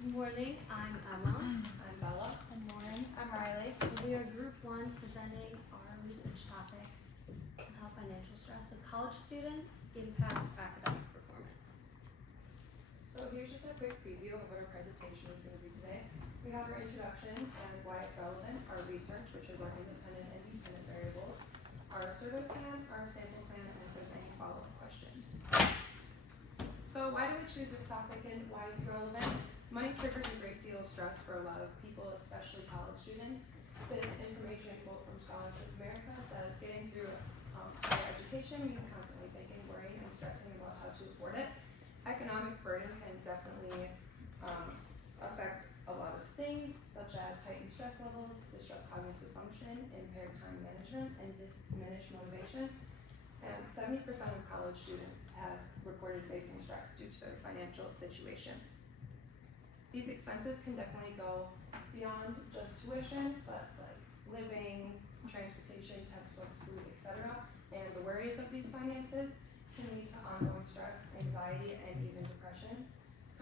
Good morning, I'm Emma. I'm Bella. I'm Lauren. I'm Riley. We are Group 1 presenting our research topic on how financial stress of college students impacts academic performance. So here's just a quick preview of what our presentation is going to be today. We have our introduction and why it's relevant, our research, which is our independent and dependent variables, our survey plans, our sample plan, and if there's any follow-up questions. So why do we choose this topic and why is it relevant? Money triggers a great deal of stress for a lot of people, especially college students. This information quote from Scholarship America says getting through higher education means constantly thinking, worrying, and stressing about how to afford it. Economic burden can definitely affect a lot of things, such as heightened stress levels, disrupt cognitive function, impaired time management, and diminished motivation. And 70% of college students have reported facing stress due to their financial situation. These expenses can definitely go beyond just tuition, but like living, transportation, textbooks, food, etc. And the worries of these finances can lead to ongoing stress, anxiety, and even depression.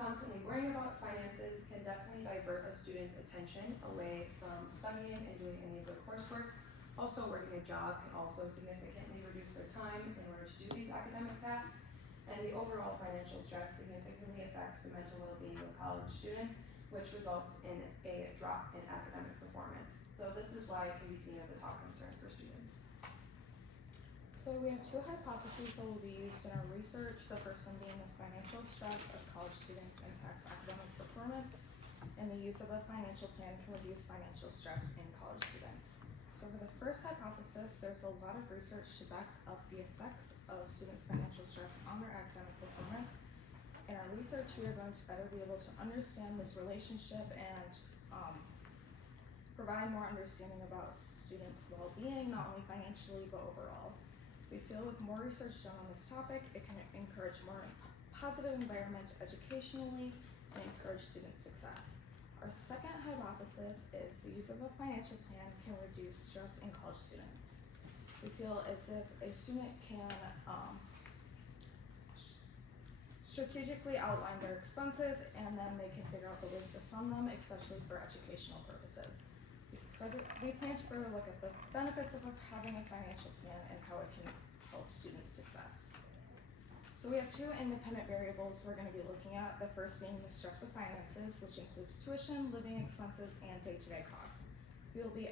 Constantly worrying about finances can definitely divert a student's attention away from studying and doing any of their coursework. Also, working a job can also significantly reduce their time in order to do these academic tasks. And the overall financial stress significantly affects the mental well-being of college students, which results in a drop in academic performance. So this is why it can be seen as a top concern for students. So we have two hypotheses that will be used in our research. The first one being the financial stress of college students impacts academic performance, and the use of a financial plan can reduce financial stress in college students. So for the first hypothesis, there's a lot of research to back up the effects of students' financial stress on their academic performance. In our research, we are going to better be able to understand this relationship and provide more understanding about students' well-being, not only financially, but overall. We feel with more research done on this topic, it can encourage more positive environment educationally and encourage student success. Our second hypothesis is the use of a financial plan can reduce stress in college students. We feel as if a student can strategically outline their expenses and then they can figure out the ways to fund them, especially for educational purposes. We plan to further look at the benefits of having a financial plan and how it can help student success. So we have two independent variables we're going to be looking at, the first being the stress of finances, which includes tuition, living expenses, and day-to-day costs. We will be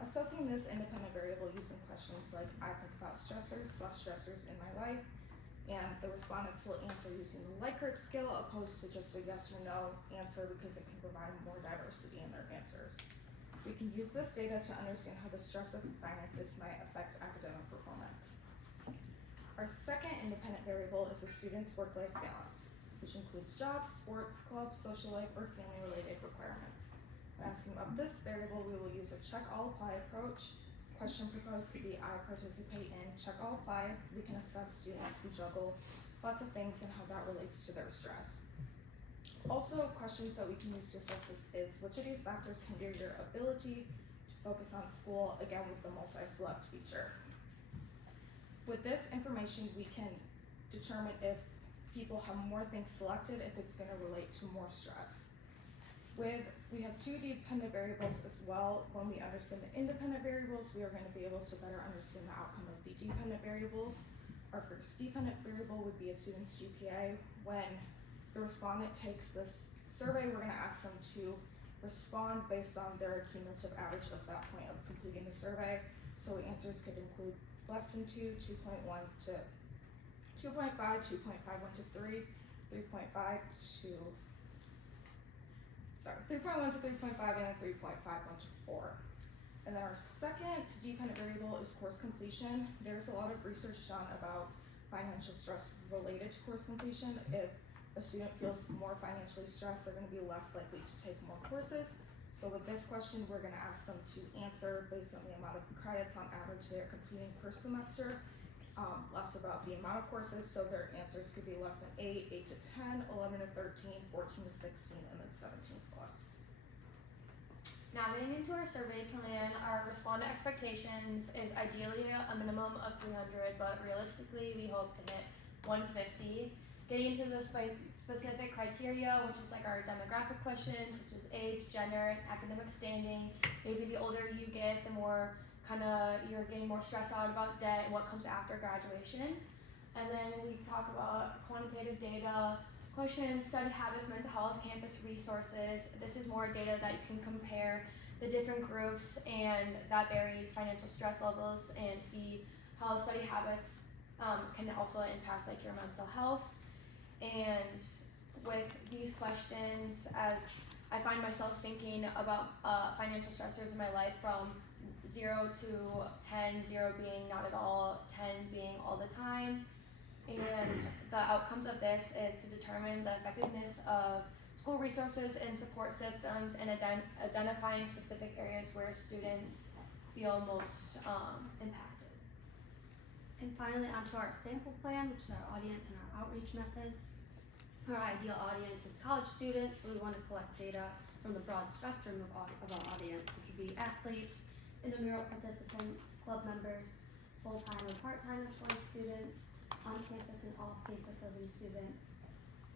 assessing this independent variable using questions like, I think about stressors in my life, and the respondents will answer using the Likert scale opposed to just a yes or no answer because it can provide more diversity in their answers. We can use this data to understand how the stress of finances might affect academic performance. Our second independent variable is a student's work-life balance, which includes jobs, sports, clubs, social life, or family-related requirements. When asking about this variable, we will use a check-all-apply approach. Question proposed to be I participate in check-all-apply. We can assess students who juggle lots of things and how that relates to their stress. Also, questions that we can use to assess this is which of these factors hinder your ability to focus on school, again with the multi-select feature. With this information, we can determine if people have more things selected, if it's going to relate to more stress. We have two dependent variables as well. When we understand the independent variables, we are going to be able to better understand the outcome of the dependent variables. Our first dependent variable would be a student's GPA. When the respondent takes this survey, we're going to ask them to respond based on their cumulative average of that point of completing the survey. So answers could include less than 2, 2.1 to 2.5, 2.51 to 3, 3.1 to 3.5, and 3.51 to 4. And then our second dependent variable is course completion. There's a lot of research done about financial stress related to course completion. If a student feels more financially stressed, they're going to be less likely to take more courses. So with this question, we're going to ask them to answer based on the amount of credits on average they're completing per semester, less about the amount of courses, so their answers could be less than 8, 8 to 10, 11 to 13, 14 to 16, and then 17 plus. Now getting into our survey plan, our respondent expectations is ideally a minimum of 300, but realistically we hope to hit 150. Getting into the specific criteria, which is like our demographic questions, which is age, gender, academic standing. Maybe the older you get, the more kind of you're getting more stressed out about debt and what comes after graduation. And then we talk about quantitative data, questions, study habits, mental health, campus resources. This is more data that you can compare the different groups, and that varies financial stress levels, and see how study habits can also impact like your mental health. And with these questions, as I find myself thinking about financial stressors in my life from 0 to 10, 0 being not at all, 10 being all the time. And the outcomes of this is to determine the effectiveness of school resources and support systems, and identifying specific areas where students feel most impacted. And finally, onto our sample plan, which is our audience and our outreach methods. Our ideal audience is college students. We want to collect data from the broad spectrum of our audience, which would be athletes, intramural participants, club members, full-time and part-time athletic students, on-campus and off-campus living students,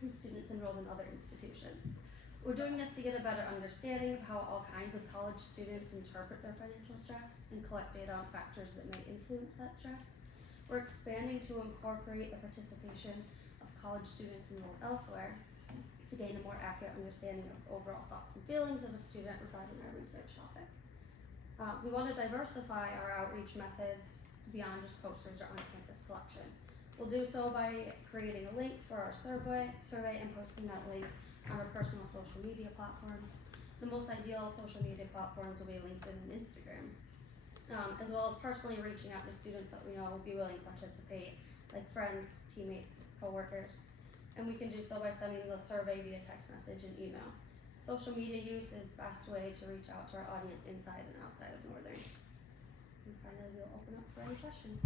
and students enrolled in other institutions. We're doing this to get a better understanding of how all kinds of college students interpret their financial stress and collect data on factors that may influence that stress. We're expanding to incorporate the participation of college students enrolled elsewhere to gain a more accurate understanding of overall thoughts and feelings of a student regarding our research topic. We want to diversify our outreach methods beyond just posters or on-campus collection. We'll do so by creating a link for our survey and posting that link on our personal social media platforms. The most ideal social media platforms will be LinkedIn and Instagram, as well as personally reaching out to students that we know will be willing to participate, like friends, teammates, coworkers. And we can do so by sending the survey via text message and email. Social media use is the best way to reach out to our audience inside and outside of Northern. And finally, we'll open up for any questions.